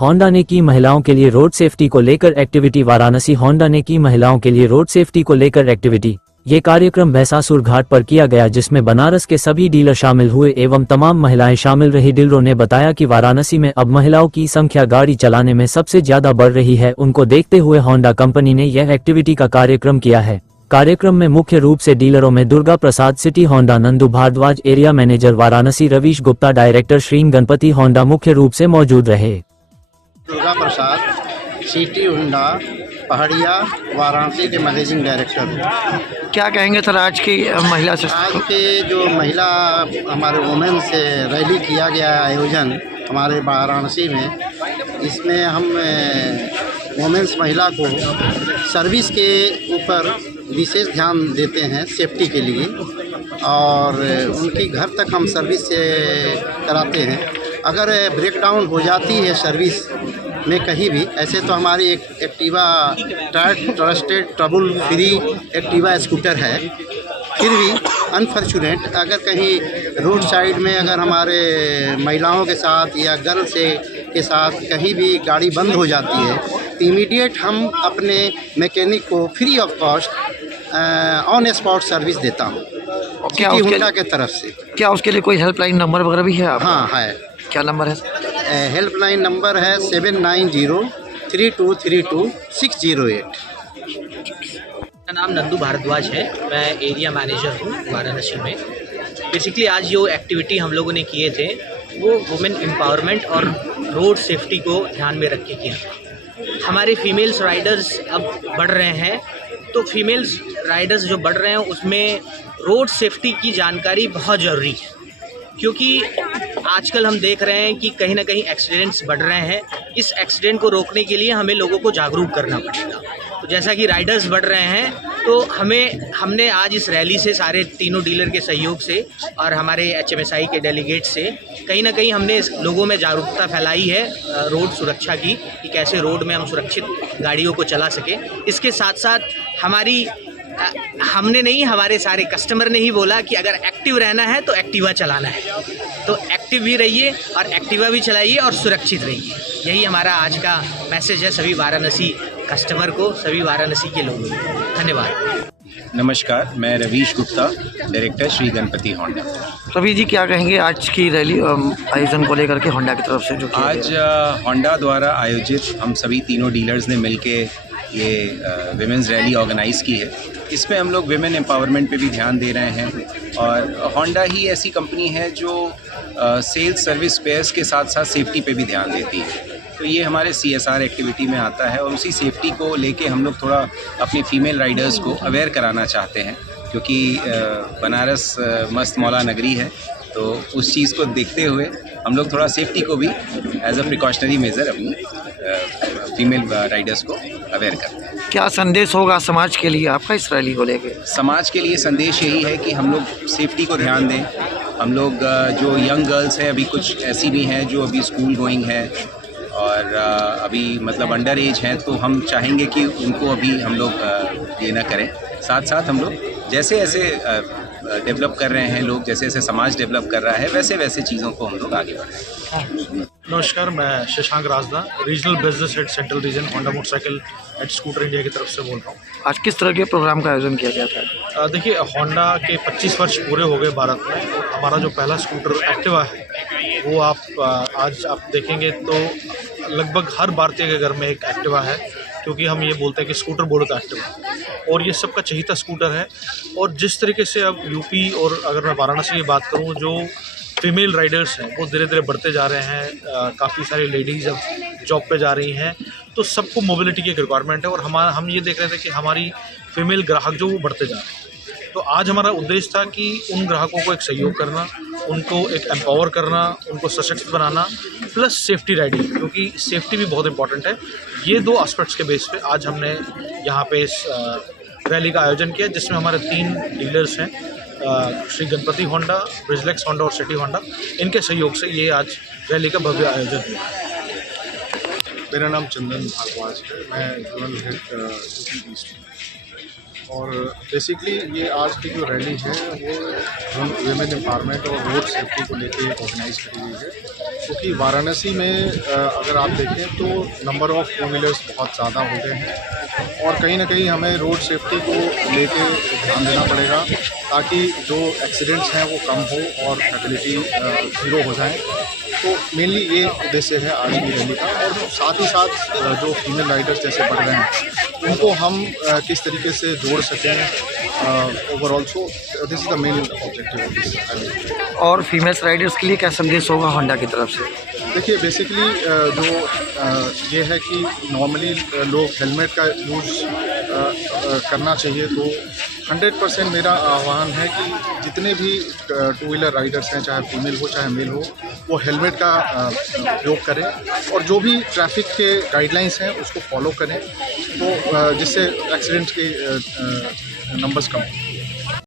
Honda ने की महिलाओं के लिए रोड सेफ्टी को लेकर एक्टिविटी। वाराणसी होंडा ने की महिलाओं के लिए रोड सेफ्टी को लेकर एक्टिविटी। ये कार्यक्रम भैंसासुर घाट पर किया गया, जिसमें बनारस के सभी डीलर शामिल हुए एवं तमाम महिलाएं शामिल रही। डीलरों ने बताया कि वाराणसी में अब महिलाओं की संख्या गाड़ी चलाने में सबसे ज्यादा बढ़ रही है। उनको देखते हुए होंडा कंपनी ने यह एक्टिविटी का कार्यक्रम किया है। कार्यक्रम में मुख्य रूप से डीलरों में Durga Prasad city Honda, Nandu Bhardwaj area manager Varanasi, Ravish Gupta director, Shri Ganpati Honda मुख्य रूप से मौजूद रहे। दुर्गा प्रसाद सिटी होंडा पहाड़िया वाराणसी के मैनेजिंग डायरेक्टर। क्या कहेंगे सर आज की महिला से? आज के जो महिला हमारे वुमेन से रैली किया गया आयोजन हमारे वाराणसी में, इसमें हम वुमेन्स महिला को सर्विस के ऊपर विशेष ध्यान देते हैं सेफ्टी के लिए, और उनकी घर तक हम सर्विस से कराते हैं। अगर ब्रेकडाउन हो जाती है सर्विस में कहीं भी, ऐसे तो हमारी एक Activa trusted trouble free Activa scooter है, फिर भी अनफॉर्चुनेट अगर कहीं रोड साइड में अगर हमारे महिलाओं के साथ या गर्ल के साथ कहीं भी गाड़ी बंद हो जाती है, तो इमीडिएट हम अपने मैकेनिक को free of cost on spot service देता हूँ क्या होंडा के तरफ से। क्या उसके लिए कोई हेल्पलाइन नंबर वगैरह भी है आप? हाँ है। क्या नंबर है? हेल्पलाइन नंबर है 7903232608। मेरा नाम नंदू भारद्वाज है, मैं एरिया मैनेजर हूँ वाराणसी में। बेसिकली आज जो एक्टिविटी हम लोगों ने किए थे वो वुमेन एम्पावरमेंट और रोड सेफ्टी को ध्यान में रख के किया। हमारे फीमेल्स राइडर्स अब बढ़ रहे हैं, तो फीमेल्स राइडर्स जो बढ़ रहे हैं उसमें रोड सेफ्टी की जानकारी बहुत ज़रूरी है, क्योंकि आजकल हम देख रहे हैं कि कहीं ना कहीं एक्सीडेंट्स बढ़ रहे हैं। इस एक्सीडेंट को रोकने के लिए हमें लोगों को जागरूक करना पड़ेगा। तो जैसा कि राइडर्स बढ़ रहे हैं, तो हमने आज इस रैली से सारे तीनों डीलर के सहयोग से और हमारे HMSI के डेलीगेट से कहीं ना कहीं हमने लोगों में जागरूकता फैलाई है रोड सुरक्षा की, कि कैसे रोड में हम सुरक्षित गाड़ियों को चला सकें। इसके साथ साथ हमने नहीं, हमारे सारे कस्टमर ने ही बोला कि अगर एक्टिव रहना है तो एक्टिवा चलाना है, तो एक्टिव भी रहिए और एक्टिवा भी चलाइए और सुरक्षित रहिए। यही हमारा आज का मैसेज है सभी वाराणसी कस्टमर को, सभी वाराणसी के लोगों को। धन्यवाद। नमस्कार, मैं रवीश गुप्ता डायरेक्टर, श्री गणपति होंडा। रवि जी, क्या कहेंगे आज की रैली आयोजन को लेकर के होंडा की तरफ से जो आज होंडा द्वारा आयोजित हम सभी तीनों डीलर्स ने मिलके ये विमेंस रैली ऑर्गेनाइज़ की है। इसमें हम लोग विमेन एम्पावरमेंट पे भी ध्यान दे रहे हैं, और होंडा ही ऐसी कंपनी है जो सेल्स सर्विस स्पेयर्स के साथ साथ सेफ्टी पे भी ध्यान देती है। तो ये हमारे CSR एक्टिविटी में आता है, और उसी सेफ्टी को लेके हम लोग थोड़ा अपनी फ़ीमेल राइडर्स को अवेयर कराना चाहते हैं, क्योंकि बनारस मस्त मौला नगरी है, तो उस चीज़ को देखते हुए हम लोग थोड़ा सेफ्टी को भी एज अ प्रिकॉशनरी मेजर अपनी फीमेल राइडर्स को अवेयर करते हैं। क्या संदेश होगा समाज के लिए आपका इस रैली को लेके? समाज के लिए संदेश यही है कि हम लोग सेफ्टी को ध्यान दें। हम लोग जो यंग गर्ल्स हैं, अभी कुछ ऐसी भी हैं जो अभी स्कूल गोइंग है और अभी मतलब अंडर एज हैं, तो हम चाहेंगे कि उनको अभी हम लोग ये ना करें। साथ साथ हम लोग जैसे ऐसे डेवलप कर रहे हैं, लोग जैसे जैसे समाज डेवलप कर रहा है, वैसे वैसे चीज़ों को हम लोग आगे बढ़ाएं। नमस्कार, मैं Shashank Rajda, regional business head central region Honda motorcycle and scooter India की तरफ से बोल रहा हूँ। आज किस तरह के प्रोग्राम का आयोजन किया गया था? देखिए, होंडा के 25 वर्ष पूरे हो गए भारत में। हमारा जो पहला स्कूटर एक्टिवा है वो आज आप देखेंगे तो लगभग हर भारतीय के घर में एक एक्टिवा है, क्योंकि हम ये बोलते हैं कि स्कूटर बोलो तो एक्टिवा, और ये सबका चहीता स्कूटर है। और जिस तरीके से अब यूपी और अगर मैं वाराणसी की बात करूँ, जो फीमेल राइडर्स हैं वो धीरे धीरे बढ़ते जा रहे हैं, काफ़ी सारी लेडीज़ अब जॉब पे जा रही हैं, तो सबको मोबिलिटी की एक रिक्वायरमेंट है। और हम ये देख रहे थे कि हमारी फीमेल ग्राहक जो वो बढ़ते जा रहे हैं, तो आज हमारा उद्देश्य था कि उन ग्राहकों को एक सहयोग करना, उनको एक एम्पावर करना, उनको सशक्त बनाना, प्लस सेफ्टी राइडिंग, क्योंकि सेफ्टी भी बहुत इंपॉर्टेंट है। ये दो एस्पेक्ट्स के बेस पे आज हमने यहाँ पे इस रैली का आयोजन किया, जिसमें हमारे 3 डीलर्स हैं, श्री गणपति होंडा, ब्रिजलेक्स होंडा और सिटी होंडा। इनके सहयोग से ये आज रैली का भव्य आयोजन हुआ। मेरा नाम चंदन भारद्वाज है, मैं जोनल हेड यूपी ईस्ट। और बेसिकली ये आज की जो रैली है वो वुमेन एम्पावरमेंट और रोड सेफ्टी को लेके ऑर्गेनाइज करी गई है, क्योंकि वाराणसी में अगर आप देखें तो नंबर ऑफ़ टू व्हीलर्स बहुत ज़्यादा हो गए हैं और कहीं ना कहीं हमें रोड सेफ्टी को लेके ध्यान देना पड़ेगा ताकि जो एक्सीडेंट्स हैं वो कम हो और फैटिलिटी ज़ीरो हो जाए। तो मेनली ये उद्देश्य है आज की रैली का, और साथ ही साथ जो फीमेल राइडर्स जैसे बढ़ रहे हैं उनको हम किस तरीके से जोड़ सकें overall. So this is the main objective of this. और फीमेल्स राइडर्स के लिए क्या संदेश होगा होंडा की तरफ से? देखिए बेसिकली जो ये है कि नॉर्मली लोग हेलमेट का यूज़ करना चाहिए, तो 100% मेरा आह्वान है कि जितने भी टू व्हीलर राइडर्स हैं, चाहे फीमेल हो चाहे मेल हो, वो हेलमेट का उपयोग करें और जो भी ट्रैफिक के गाइडलाइंस हैं उसको फॉलो करें, तो जिससे एक्सीडेंट्स के नंबर्स कम हों।